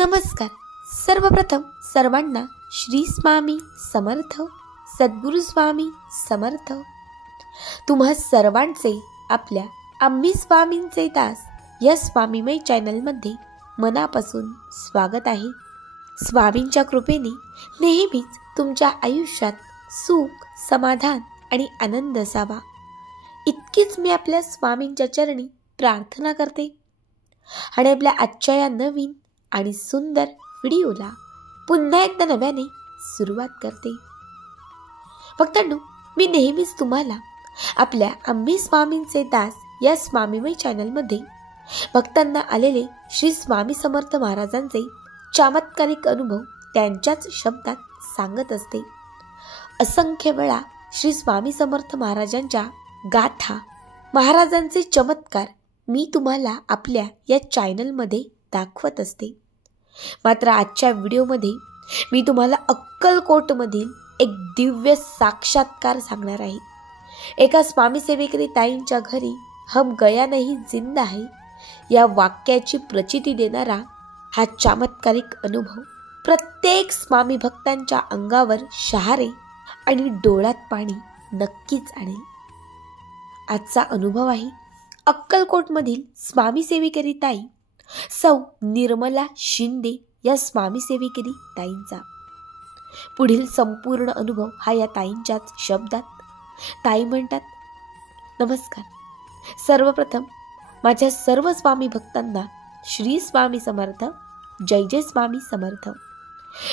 नमस्कार. सर्वप्रथम सर्वांना श्री स्वामी समर्थ, सद्गुरु स्वामी समर्थ. तुम्हा सर्वांचे आपल्या आम्ही स्वामींचे दास या स्वामीमय चॅनलमध्ये मनापासून स्वागत आहे. स्वामींच्या कृपेने नेहमीच तुमच्या आयुष्यात सुख, समाधान आणि आनंद असावा, इतकीच मी आपल्या स्वामींच्या चरणी प्रार्थना करते. आणि आपल्या आजच्या या नवीन आणि सुंदर व्हिडिओला पुन्हा एकदा नव्याने सुरुवात करते. भक्तांनो, मी नेहमीच तुम्हाला आपल्या आम्ही स्वामींचे दास या स्वामीमय चॅनलमध्ये भक्तांना आलेले श्री स्वामी समर्थ महाराजांचे चमत्कारिक अनुभव त्यांच्याच शब्दात सांगत असते. असंख्य वेळा श्री स्वामी समर्थ महाराजांच्या गाथा, महाराजांचे चमत्कार मी तुम्हाला आपल्या या चॅनलमध्ये दाखवत असते. मात्र आजच्या व्हिडिओमध्ये मी तुम्हाला अक्कलकोटमधील एक दिव्य साक्षात्कार सांगणार आहे. एका स्वामी सेवेकरी ताईंच्या घरी हम गया नहीं जिंदा है या वाक्याची प्रचिती देणारा हा चमत्कारिक अनुभव प्रत्येक स्वामी भक्तांच्या अंगावर शहारे आणि डोळ्यात पाणी नक्कीच आणेल. आजचा अनुभव आहे अक्कलकोटमधील स्वामी सेवेकरी ताई सौ निर्मला शिंदे या स्वामी सेवेकरी ताईंचा. पुढील संपूर्ण अनुभव हा या ताईंच्याच शब्दात. ताई म्हणतात, नमस्कार. सर्वप्रथम माझ्या सर्व स्वामी भक्तांना श्री स्वामी समर्थ, जय जय स्वामी समर्थ.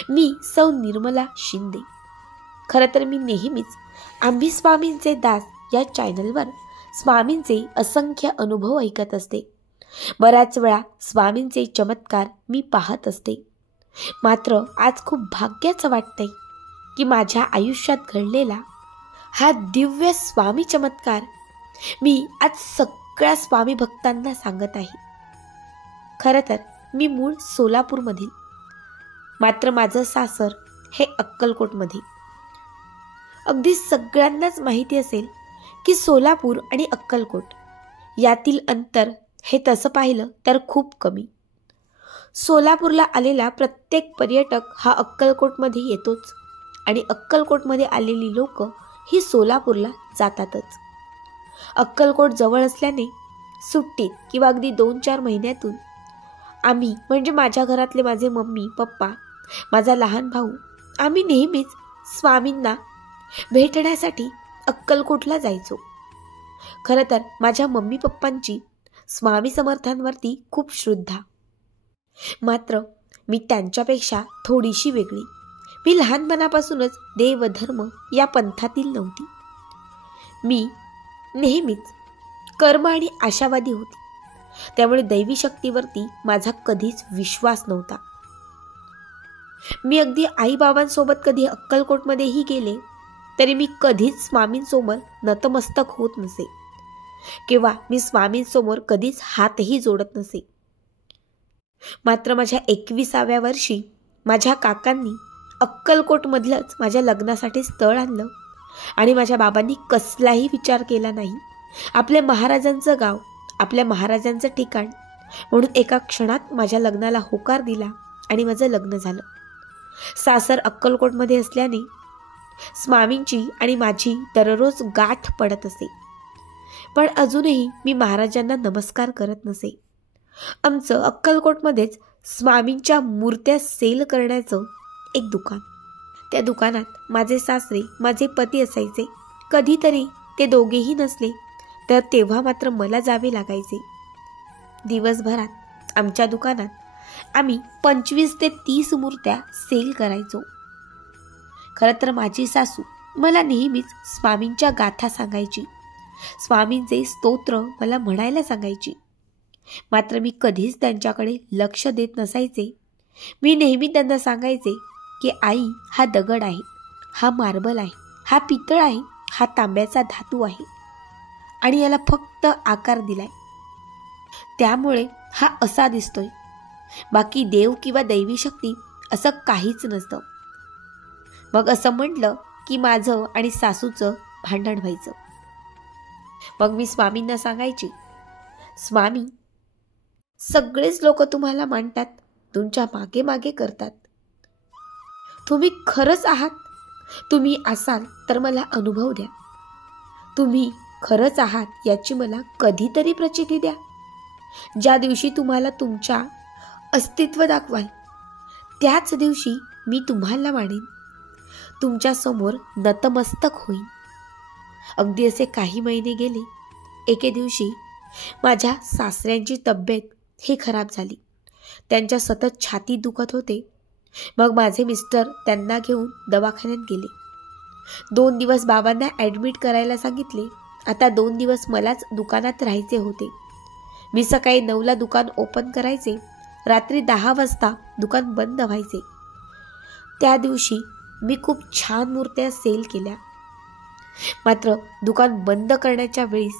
मी सौ निर्मला शिंदे. खरं तर मी नेहमीच आम्ही स्वामींचे दास या चॅनलवर स्वामींचे असंख्य अनुभव ऐकत असते. बऱ्याच वेळा स्वामींचे चमत्कार मी पाहत असते. मात्र आज खूप भाग्याचं वाटतंय की माझ्या आयुष्यात घडलेला हा दिव्य स्वामी चमत्कार मी आज सगळ्या स्वामी भक्तांना सांगत आहे. खरं तर मी मूळ सोलापूरमधील, मात्र माझं सासर हे अक्कलकोटमध्ये. अगदी सगळ्यांनाच माहिती असेल की सोलापूर आणि अक्कलकोट यातील अंतर हे तसं पाहिलं तर खूप कमी. सोलापूरला आलेला प्रत्येक पर्यटक हा अक्कलकोटमध्ये येतोच आणि अक्कलकोटमध्ये आलेली लोक ही सोलापूरला जातातच. अक्कलकोट जवळ असल्याने सुट्टीत किंवा अगदी 2-4 महिन्यातून आम्ही म्हणजे माझ्या घरातले माझे मम्मी पप्पा, माझा लहान भाऊ, आम्ही नेहमीच स्वामींना भेटण्यासाठी अक्कलकोटला जायचो. खरं तर माझ्या मम्मी पप्पांची स्वामी समर्थांवरती खूप श्रद्धा, मात्र मी त्यांच्यापेक्षा थोडीशी वेगळी. मी लहानपणापासूनच देव धर्म या पंथातील नव्हती. मी नेहमीच कर्म आणि आशावादी होती. त्यामुळे दैवी शक्तीवरती माझा कधीच विश्वास नव्हता. मी अगदी आईबाबांसोबत कधी अक्कलकोटमध्येही गेले तरी मी कधीच स्वामींसमोर नतमस्तक होत नसे किंवा मी स्वामींसमोर कधीच हातही जोडत नसे. मात्र माझ्या 21व्या वर्षी माझ्या काकांनी अक्कलकोटमधलंच माझ्या लग्नासाठी स्थळ आणलं आणि माझ्या बाबांनी कसलाही विचार केला नाही. आपल्या महाराजांचं गाव, आपल्या महाराजांचं ठिकाण म्हणून एका क्षणात माझ्या लग्नाला होकार दिला आणि माझं लग्न झालं. सासर अक्कलकोटमध्ये असल्याने स्वामींची आणि माझी दररोज गाठ पडत असे. पण अजूनही मी महाराजांना नमस्कार करत नसे. आमचं अक्कलकोटमध्येच स्वामींच्या मूर्त्या सेल करण्याचं एक दुकान. त्या दुकानात माझे सासरे, माझे पती असायचे. कधीतरी ते दोघेही नसले तर तेव्हा मात्र मला जावे लागायचे. दिवसभरात आमच्या दुकानात आम्ही 25 ते 30 मूर्त्या सेल करायचो. खरं तर माझी सासू मला नेहमीच स्वामींच्या गाथा सांगायची, स्वामींचे स्तोत्र मला म्हणायला सांगायची. मात्र मी कधीच त्यांच्याकडे लक्ष देत नसायचे. मी नेहमी त्यांना सांगायचे की आई, हा दगड आहे, हा मार्बल आहे, हा पितळ आहे, हा तांब्याचा धातू आहे आणि याला फक्त आकार दिलाय, त्यामुळे हा असा दिसतोय. बाकी देव किंवा दैवी शक्ती असं काहीच नसतं. मग असं म्हटलं की माझं आणि सासूचं भांडण व्हायचं. मग मी स्वामींना सांगायची, स्वामी, सगळेच लोक तुम्हाला मानतात, तुमच्या मागे मागे करतात. तुम्ही खरंच आहात? तुम्ही असाल तर मला अनुभव द्या. तुम्ही खरंच आहात याची मला कधीतरी प्रचिती द्या. ज्या दिवशी तुम्हाला तुमच्या अस्तित्व दाखवाल त्याच दिवशी मी तुम्हाला मानेन, तुमच्या समोर नतमस्तक होईन. अगदी असे काही महिने गेले. एके दिवशी माझ्या सासऱ्यांची तब्येत ही खराब झाली. त्यांच्या सतत छाती दुखत होते. मग माझे मिस्टर त्यांना घेऊन दवाखान्यात गेले. 2 दिवस बाबांना ॲडमिट करायला सांगितले. आता 2 दिवस मलाच दुकानात राहायचे होते. मी सकाळी 9ला दुकान ओपन करायचे, रात्री 10 वाजता दुकान बंद व्हायचे. त्या दिवशी मी खूप छान मूर्त्या सेल केल्या. मात्र दुकान बंद करण्याच्या वेळेस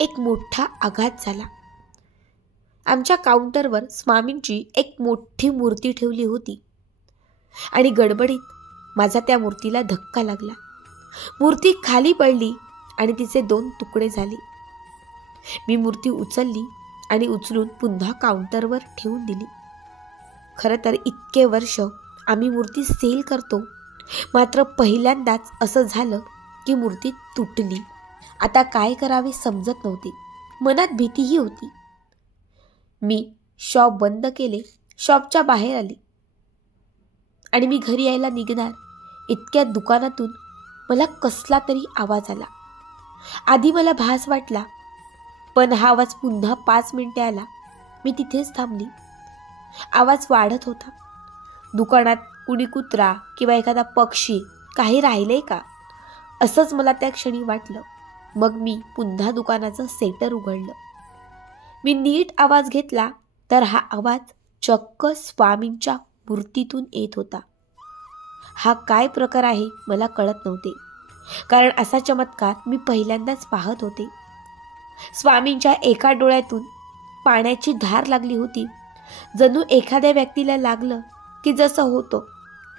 एक मोठा आघात झाला. आमच्या काउंटरवर स्वामींची एक मोठी मूर्ती ठेवली होती आणि गडबडीत माझा त्या मूर्तीला धक्का लागला. मूर्ती खाली पडली आणि तिचे 2 तुकडे झाले. मी मूर्ती उचलली आणि उचलून पुन्हा काउंटरवर ठेवून दिली. खरं तर इतके वर्ष आम्ही मूर्ती सेल करतो, मात्र पहिल्यांदाच असं झालं की मूर्ती तुटली. आता काय करावे समजत नव्हते. मनात भीतीही होती. मी शॉप बंद केले, शॉपच्या बाहेर आले आणि मी घरी यायला निघणार इतक्या दुकानातून मला कसला तरी आवाज आला. आधी मला भास वाटला, पण हा आवाज पुन्हा 5 मिनिटे आला. मी तिथेच थांबली. आवाज वाढत होता. दुकानात कुणी कुत्रा किंवा एखादा पक्षी काही राहिलंय का असंच मला त्या क्षणी वाटलं. मग मी पुन्हा दुकानाचं सेटर उघडलं. मी नीट आवाज घेतला तर हा आवाज चक्क स्वामींच्या मूर्तीतून येत होता. हा काय प्रकार आहे मला कळत नव्हते, कारण असा चमत्कार मी पहिल्यांदाच पाहत होते. स्वामींच्या एका डोळ्यातून पाण्याची धार लागली होती. जणू एखाद्या व्यक्तीला लागलं की जसं होतं,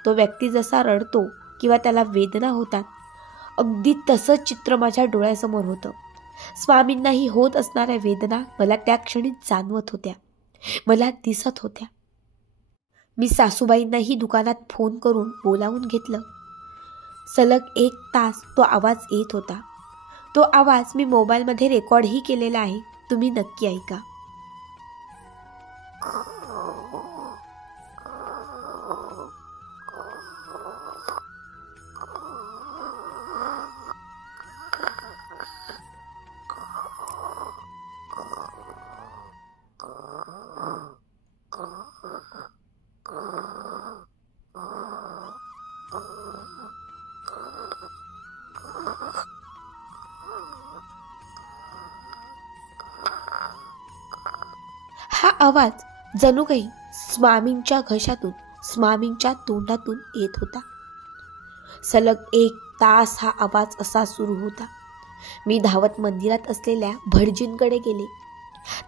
तो व्यक्ती जसा रडतो किंवा त्याला वेदना होतात, अगदी तसंच चित्र माझ्या डोळ्यासमोर होतं. स्वामींनाही होत असणाऱ्या वेदना मला त्या क्षणी जाणवत होत्या, मला दिसत होत्या. मी सासूबाईंनाही दुकानात फोन करून बोलावून घेतलं. सलग 1 तास तो आवाज येत होता. तो आवाज मी मोबाईलमध्ये रेकॉर्डही केलेला आहे, तुम्ही नक्की ऐका. हा आवाज जणू काही स्वामींच्या घशातून, स्वामींच्या तोंडातून येत होता. सलग 1 तास हा आवाज असा सुरू होता. मी धावत मंदिरात असलेल्या भटजींकडे गेले.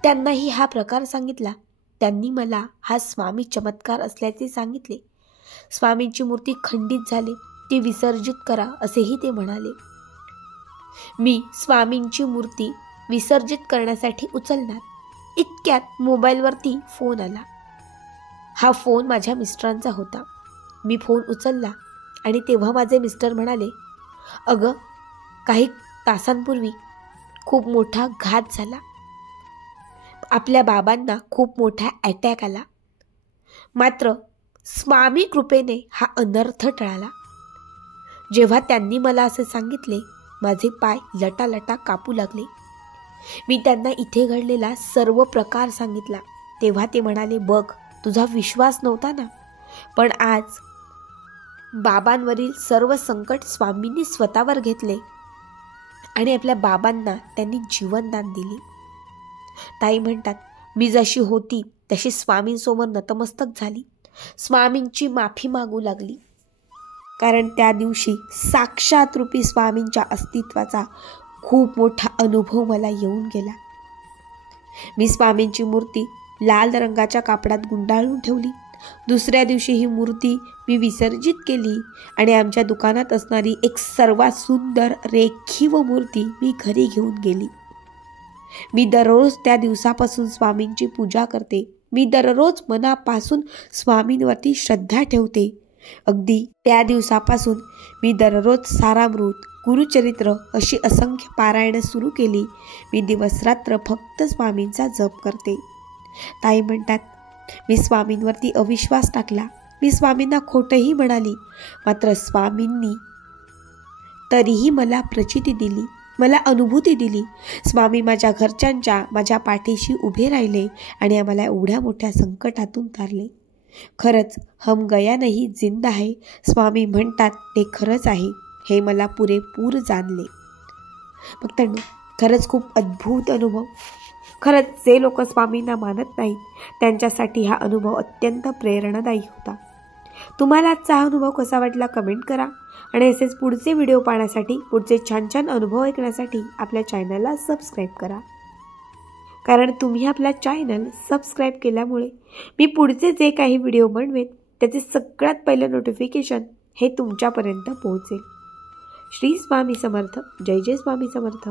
त्यांनाही हा प्रकार सांगितला. त्यांनी मला हा स्वामी चमत्कार असल्याचे सांगितले. स्वामींची मूर्ती खंडित झाली, ती विसर्जित करा असेही ते म्हणाले. मी स्वामींची मूर्ती विसर्जित करण्यासाठी उचलणार इतक्यात मोबाईलवरती फोन आला. हा फोन माझ्या मिस्टरांचा होता. मी फोन उचलला आणि तेव्हा माझे मिस्टर म्हणाले, अगं काही तासांपूर्वी खूप मोठा घात झाला. आपल्या बाबांना खूप मोठा अटॅक आला. मात्र स्वामी कृपेने हा अनर्थ टळाला. जेव्हा त्यांनी मला असे सांगितले, माझे पाय लटालटा कापू लागले. मी त्यांना इथे घडलेला सर्व प्रकार सांगितला. तेव्हा ते म्हणाले, बघ तुझा विश्वास नव्हता ना, पण आज बाबांवरील सर्व संकट स्वामींनी स्वतःवर घेतले आणि आपल्या बाबांना त्यांनी जीवनदान दिले. ताई म्हणतात, मी जशी होती तशी स्वामींसमोर नतमस्तक झाली, स्वामींची माफी मागू लागली. कारण त्या दिवशी साक्षात रूपी स्वामींच्या अस्तित्वाचा खूप मोठा अनुभव मला येऊन गेला. मी स्वामींची मूर्ती लाल रंगाच्या कापडात गुंडाळून ठेवली. दुसऱ्या दिवशी ही मूर्ती मी विसर्जित केली आणि आमच्या दुकानात असणारी एक सर्वात सुंदर रेखीव मूर्ती मी घरी घेऊन गेली. मी दररोज त्या दिवसापासून स्वामींची पूजा करते मी दररोज मनापासून स्वामींवरती श्रद्धा ठेवते. अगदी त्या दिवसापासून मी दररोज सारामृत, गुरुचरित्र अशी असंख्य पारायणं सुरू केली. मी दिवसरात्र फक्त स्वामींचा जप करते. ताई म्हणतात, मी स्वामींवरती अविश्वास टाकला, मी स्वामींना खोटंही म्हणाली, मात्र स्वामींनी तरीही मला प्रचिती दिली, मला अनुभूती दिली. स्वामी माझ्या घरच्यांच्या, माझ्या पाठीशी उभे राहिले आणि आम्हाला एवढ्या मोठ्या संकटातून तारले. खरंच हम गया नाही जिंदा है, स्वामी म्हणतात ते खरंच आहे, हे मला पुरेपूर जाणले. भक्तांनो, खरंच खूप अद्भुत अनुभव. खरंच जे लोक स्वामींना मानत नाहीत त्यांच्यासाठी हा अनुभव अत्यंत प्रेरणादायी होता. तुम्हाला आजचा हा अनुभव कसा वाटला कमेंट करा आणि असेच पुढचे व्हिडिओ पाहण्यासाठी, पुढचे छान छान अनुभव ऐकण्यासाठी आपल्या चॅनलला सबस्क्राईब करा. कारण तुम्ही आपला चॅनल सबस्क्राईब केल्यामुळे मी पुढचे जे काही व्हिडिओ बनवेन त्याचे सगळ्यात पहिलं नोटिफिकेशन हे तुमच्यापर्यंत पोहोचेल. श्री स्वामी समर्थ. जय जय स्वामी समर्थ.